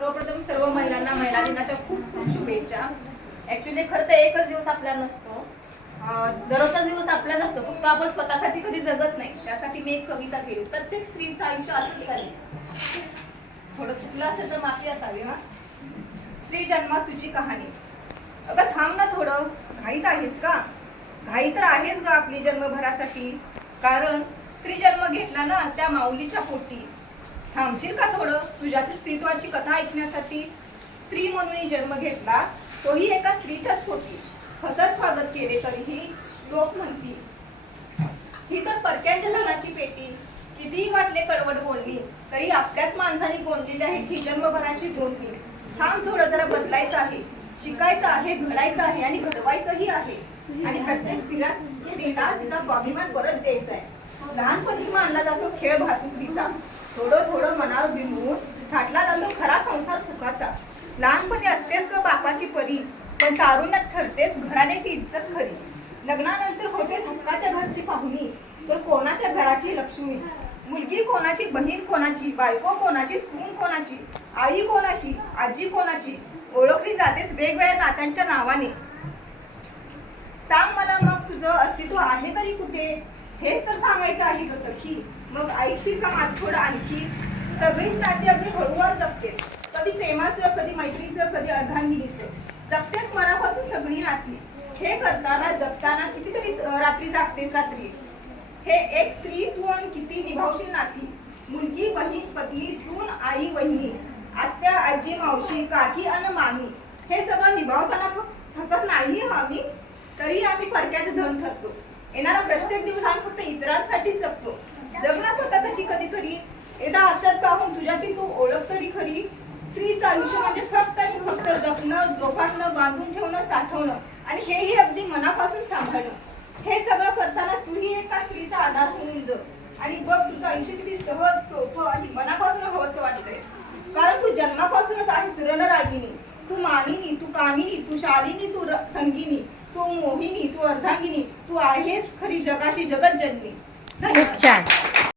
सर्वप्रथम सर्व महिलांना महिला दिनाच्या खूप खूप शुभेच्छा. ऍक्च्युली खरं तर एकच दिवस आपला नसतो, दररोजचा दिवस आपला नसतो, फक्त आपण स्वतःसाठी कधी जगत नाही. त्यासाठी मी एक कविता केली. प्रत्येक स्त्रीचं आयुष्य असंच आहे. थोडं चुकलं असेल तर माफी असावी. स्त्री जन्मात तुझी कहाणी. अगं थांब ना थोडं, घाईत आहेस का? घाई तर आहेस ग आपली जन्मभरासाठी, कारण स्त्री जन्म घेतला ना त्या माऊलीच्या पोटी. थांबशील का थोडं तुझ्यातील स्त्रीत्वाची कथा ऐकण्यासाठी? स्त्री म्हणून जन्म घेतला, तोही एका स्त्रीच्याच पोटी. हसत स्वागत केले तरीही लोक म्हणती, ही तर परक्यांच्या धनाची पेटी. कितीही वाटले कडवड बोलणी, तरी आपल्याच माणसाने गोंडलेली आहे ही जन्मभराची जोडणी. थांब थोडं, जरा बदलायचं आहे, शिकायचं आहे, घडायचं आहे आणि घडवायचंही आहे. आणि प्रत्येक स्त्रीला तिचा स्वाभिमान परत द्यायचा आहे. लहानपणी मानला जातो खेळ भातुकलीचा, थोडं थोडं मनावर बिंबवून थाटला जातो खरा संसार सुखाचा. लहानपणी असतेस ग बापाची परी, पण तारुण्यात ठरतेस घराण्याची इज्जत खरी. लग्नानंतर होतेस हक्काच्या घरची पाहुणी, तर कोणाच्या घराची लक्ष्मी. मुलगी कोणाची, बहीण कोणाची, बायको कोणाची, सून कोणाची, आई कोणाची, आजी कोणाची. ओळखली जातेस वेगवेगळ्या नात्यांच्या नावाने. सांग मला मग तुझं अस्तित्व आहे तरी कुठे? हेच तर सांगायचं आहे ग सखी. मग ऐकशील का माझं थोडं आणखी? सगळीच नाती अगदी हळूवार जपतेस, कधी प्रेमाचं, कधी मैत्रीचं, कधी अर्धांगिनीचं. जपतेस मनापासून सगळी नाती. हे करताना जपताना कितीतरी रात्री जागतेस रात्री. हे एक स्त्री तू आणि किती निभावशील नाती. मुलगी, बहीण, पत्नी, सून, आई, वहिनी, आत्या, आजी, मावशी, काकी आणि मामी. हे सगळं निभावताना थकत नाही आम्ही, तरी आम्ही परक्याचे धन ठरतो. येणारा प्रत्येक दिवस आम्ही फक्त इतरांसाठी जगतो. जगणं स्वतःसाठी कधीतरी. एकदा आरशात पाहून तुझ्यातील तू ओळख तरी खरी. स्त्रीचं आयुष्य म्हणजे फक्त आणि फक्त जपणं, जोपासणं, बांधून ठेवणं, साठवणं आणि हेही अगदी मनापासून सांभाळणं. हे सगळं करताना तूही एका स्त्रीचा आधार होऊन जग आणि बघ तुझं आयुष्य किती सहज, सोपं आणि मनापासून हवंसं वाटतंय. कारण तू जन्मापासूनच आहेस रणरागिणी. तू मानिनी, तू कामिनी, तू शालिनी, तू संगिनी, तू मोहिनी, तू अर्धांगिनी. तू आहेस खरी जगाची जगत जननी. खूप छान.